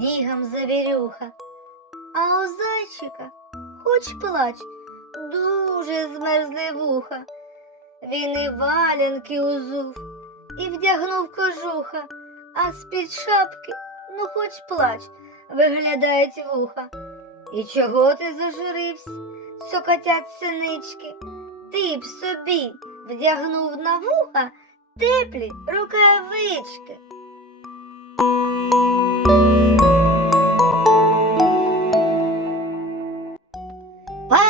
снігом завірюха. А у зайчика, хоч плач, дуже змерзли вуха. Він і валянки узув, і вдягнув кожуха, а з-під шапки, ну хоч плач, виглядають вуха. І чого ти зажурився, сокотять синички? Ти б собі вдягнув на вуха теплі рукавички.